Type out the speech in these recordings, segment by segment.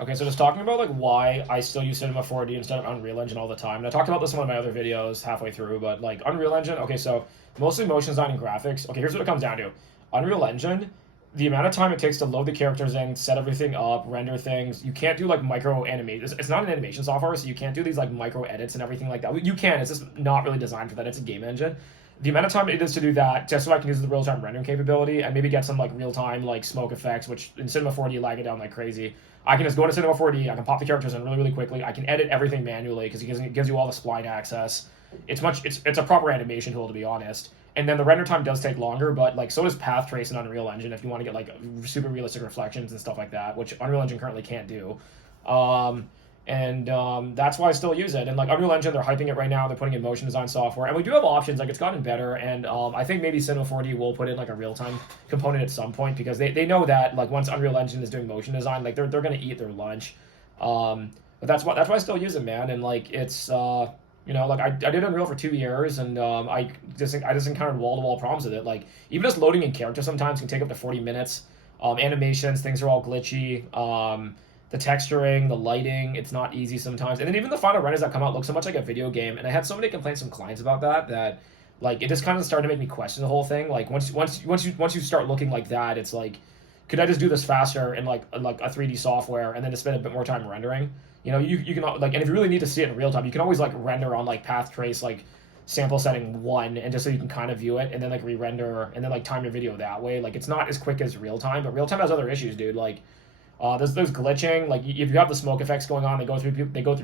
Okay, so just talking about like why I still use Cinema 4D instead of Unreal Engine all the time. And I talked about this in one of my other videos halfway through, but like Unreal Engine, okay, so mostly motion design and graphics. Okay, here's what it comes down to. Unreal Engine, the amount of time it takes to load the characters in, set everything up, render things, you can't do like micro animation. It's not an animation software, so you can't do these like micro edits and everything like that. You can, it's just not really designed for that. It's a game engine. The amount of time it is to do that, just so I can use the real-time rendering capability and maybe get some like real-time like smoke effects, which in Cinema 4D lag it down like crazy. I can just go into Cinema 4D, I can pop the characters in really, really quickly. I can edit everything manually because it gives you all the spline access. It's a proper animation tool, to be honest. And then the render time does take longer, but like so does path trace in Unreal Engine if you want to get like super realistic reflections and stuff like that, which Unreal Engine currently can't do. That's why I still use it. And like Unreal Engine, they're hyping it right now. They're putting in motion design software, and we do have options. Like it's gotten better, and I think maybe Cinema 4D will put in like a real time component at some point because they know that like once Unreal Engine is doing motion design, like they're gonna eat their lunch. But that's why I still use it, man. And like it's like I did Unreal for 2 years, and I just encountered wall to wall problems with it. Like even just loading in characters sometimes can take up to 40 minutes. Animations, things are all glitchy. The texturing, the lighting, it's not easy sometimes. And then even the final renders that come out look so much like a video game. And I had so many complaints from clients about that like it just kind of started to make me question the whole thing. Like once you start looking like that, it's like, could I just do this faster in like a 3D software and then just spend a bit more time rendering? You can like, and if you really need to see it in real time, you can always like render on like path trace like sample setting 1, and just so you can kind of view it and then like re-render and then like time your video that way. Like it's not as quick as real time, but real time has other issues, dude. Like there's glitching. Like if you have the smoke effects going on, they go through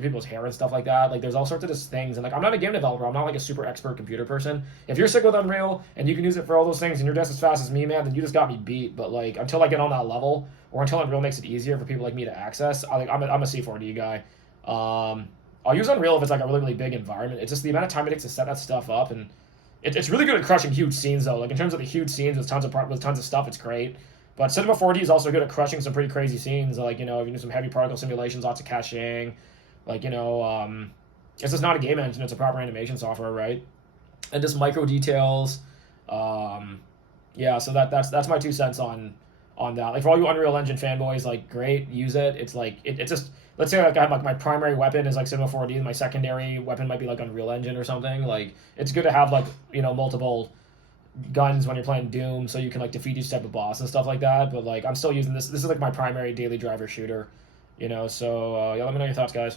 people's hair and stuff like that. Like there's all sorts of just things. And like I'm not a game developer. I'm not like a super expert computer person. If you're sick with Unreal and you can use it for all those things and you're just as fast as me, man, then you just got me beat. But like until I get on that level, or until Unreal makes it easier for people like me to access, I'm a C4D guy. I'll use Unreal if it's like a really really big environment. It's just the amount of time it takes to set that stuff up, and it's really good at crushing huge scenes though. Like in terms of the huge scenes with tons of stuff, it's great. But Cinema 4D is also good at crushing some pretty crazy scenes. Like, if you do some heavy particle simulations, lots of caching. Like, it's just not a game engine. It's a proper animation software, right? And just micro details. Yeah, so that's my 2 cents on that. Like, for all you Unreal Engine fanboys, like, great, use it. It's like, it's just, let's say like I have like my primary weapon is like Cinema 4D, and my secondary weapon might be like Unreal Engine or something. Like, it's good to have like, multiple guns when you're playing Doom, so you can like defeat each type of boss and stuff like that. But like I'm still using this. This is like my primary daily driver shooter, So yeah, let me know your thoughts, guys.